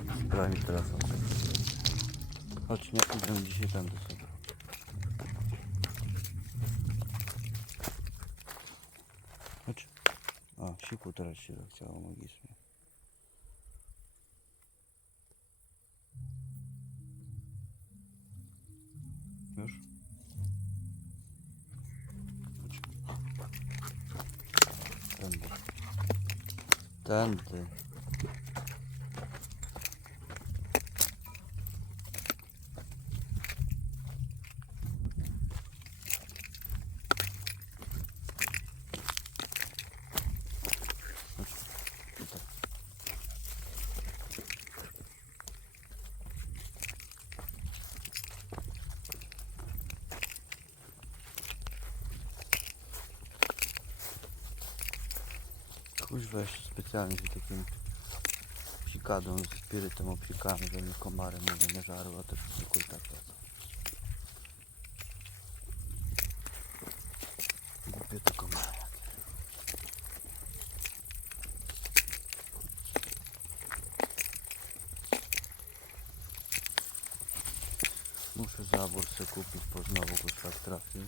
O, brałem mi telefon. Chodź, nie, idziemy dzisiaj do sobie. Chodź. O, siku teraz się zachciało magicznie. Już? Chodź. Tędy. Tędy. Kuźwa jeszcze specjalnie z takim psikadą, z spirytem obsikamy, żeby mnie komary mówię nie żarły, a też tylko i tak lecą. Głupie to komary. Muszę zabór sobie kupić, bo znowu go szlak trafił.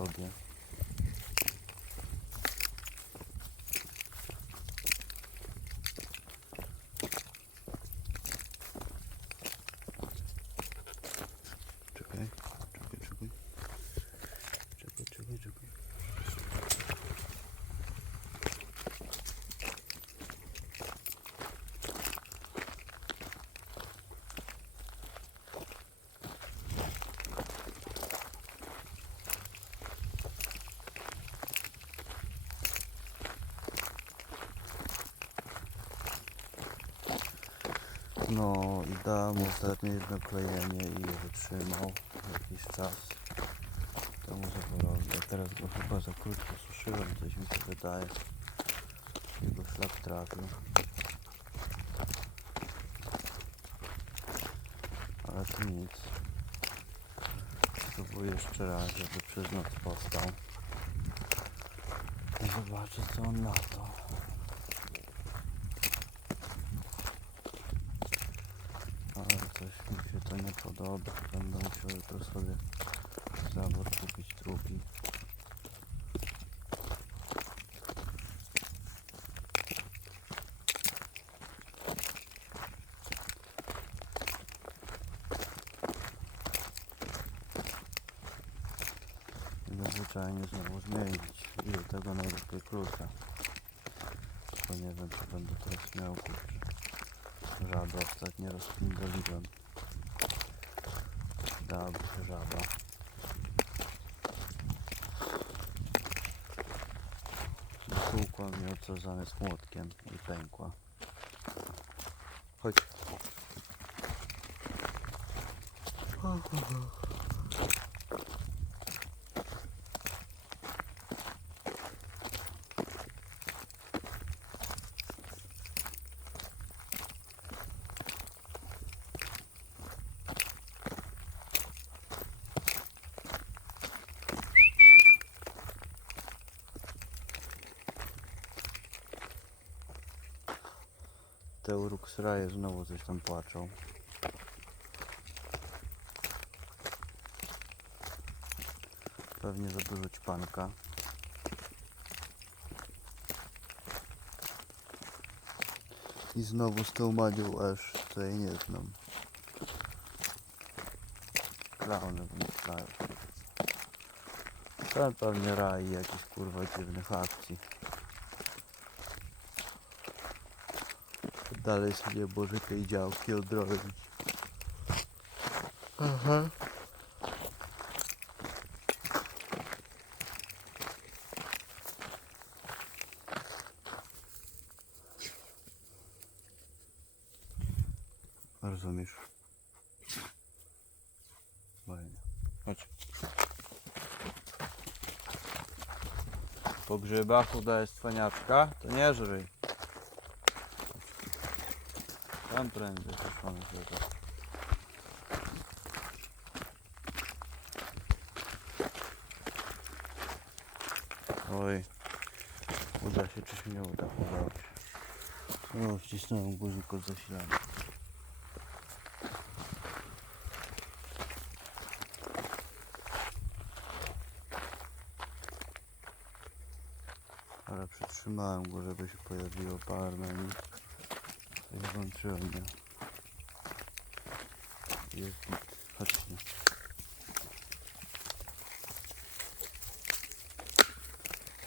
Chcę sobie. No i mu ostatnie jedno klejenie i je wytrzymał jakiś czas. Temu. Ja teraz go chyba za krótko suszyłem, coś mi się wydaje. Jego szlak trafił. Ale to nic. Spróbuję jeszcze raz, żeby przez noc powstał. I zobaczę co on na to. Ale coś mi się to nie podoba. Będę musiał jutro sobie zabór kupić drugi. Zwyczajnie znowu zmienić. I do tego najlepiej klucza. Bo nie wiem, czy będę teraz miał kurczę. Żaby ostatnio rozpindoliłem. Się żaba. Wytłukła mnie co zamiast młotkiem i pękła. Chodź. Te uruksraje znowu coś tam płaczą. Pewnie za dużo ćpanka. I znowu z tą manią aż jej nie znam. Klauny wymyślają. Ten pewnie raj jakichś kurwa dziwnych akcji. Dalej sobie może tej działki odrobić. Aha. Rozumiesz? Fajnie. Chodź. Po grzybach udaje stwaniaczka, to nie żryj. Tam prędzej, też mamy. Oj. Uda się, czy się nie uda? Udało się. O, wcisnąłem guzik od zasilania. Ale przytrzymałem go, żeby się pojawiło i włączyłem je. Jest git. Chodźmy.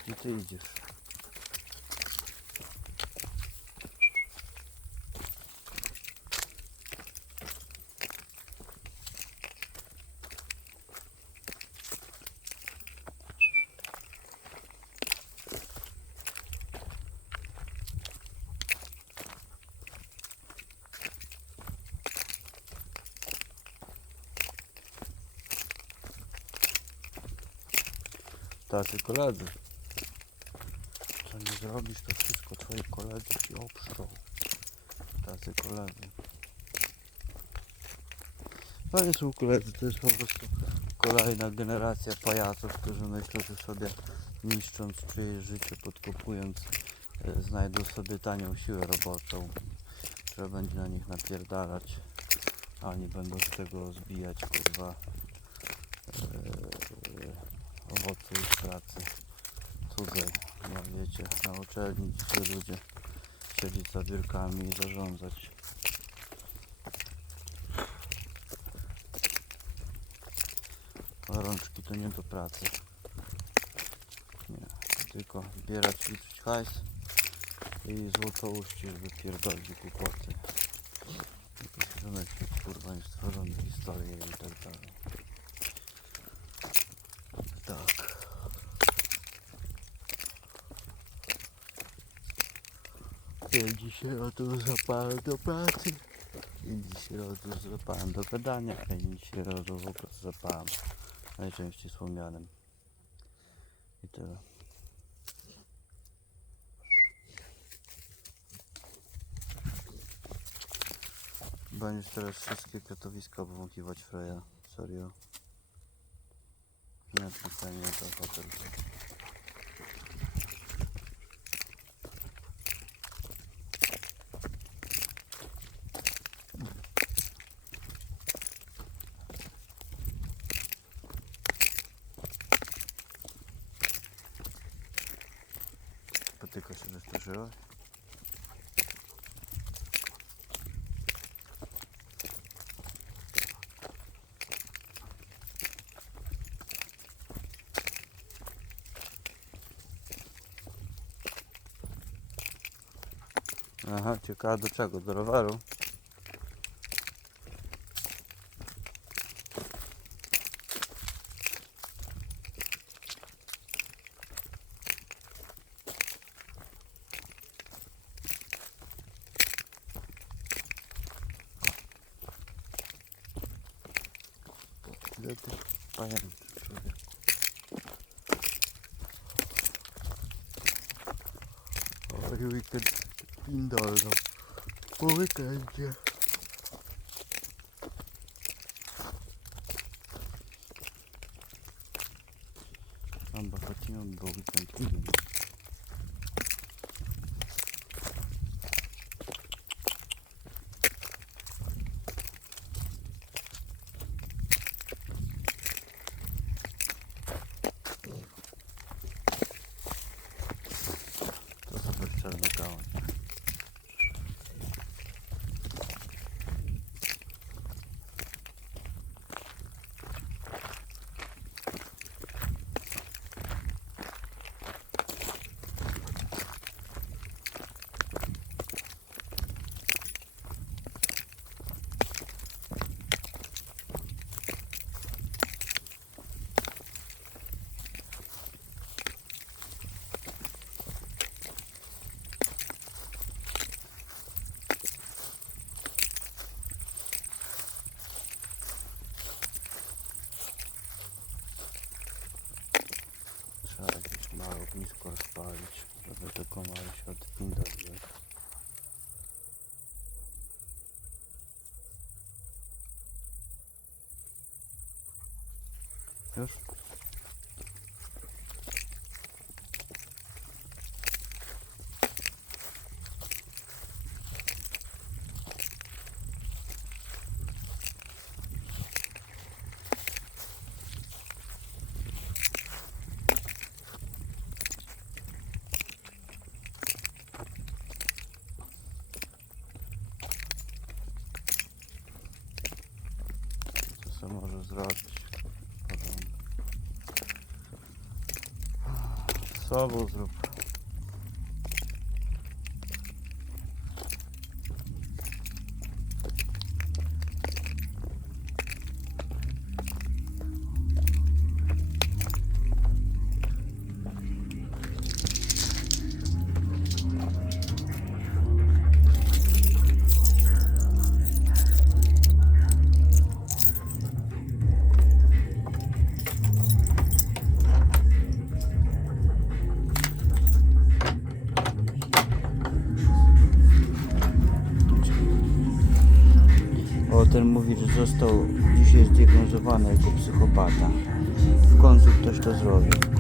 Gdzie Tacy koledzy. Co nie zrobisz, to wszystko twoi koledzy ci oprzą. Tacy koledzy. To nie są koledzy, to jest po prostu kolejna generacja pajaców, którzy myślą, że sobie niszcząc czyjeś życie, podkopując, e, znajdą sobie tanią siłę roboczą, która będzie na nich napierdalać, a oni będą z tego zbijać, kurwa, e, owoce ich pracy cudzej. No wiecie, na uczelni ludzie siedzieć za biurkami i zarządzać. A rączki to nie do pracy. Nie, tylko zbierać, liczyć hajs i złotołości, żeby pierdolić głupoty. Wymyślić, kurwa, niestworzone historie i tak dalej. Tak. Pięć sierotów zapałem do pracy. Pięć sierotów zapałem do gadania, a pięć sierotów po prostu zapałem. Najczęściej słomianym. I tyle. Będziesz teraz wszystkie kwiatowiska obwąchiwać Freja. Serio. Nie pisanie to hotel. Patyka się wystraszyła? Aha, ciekawe do czego? Do roweru? вилити піндором. Полетайте. Там бы хотел долго. Już? Z sobą ten mówi, że został dzisiaj zdiagnozowany jako psychopata. W końcu ktoś to zrobił.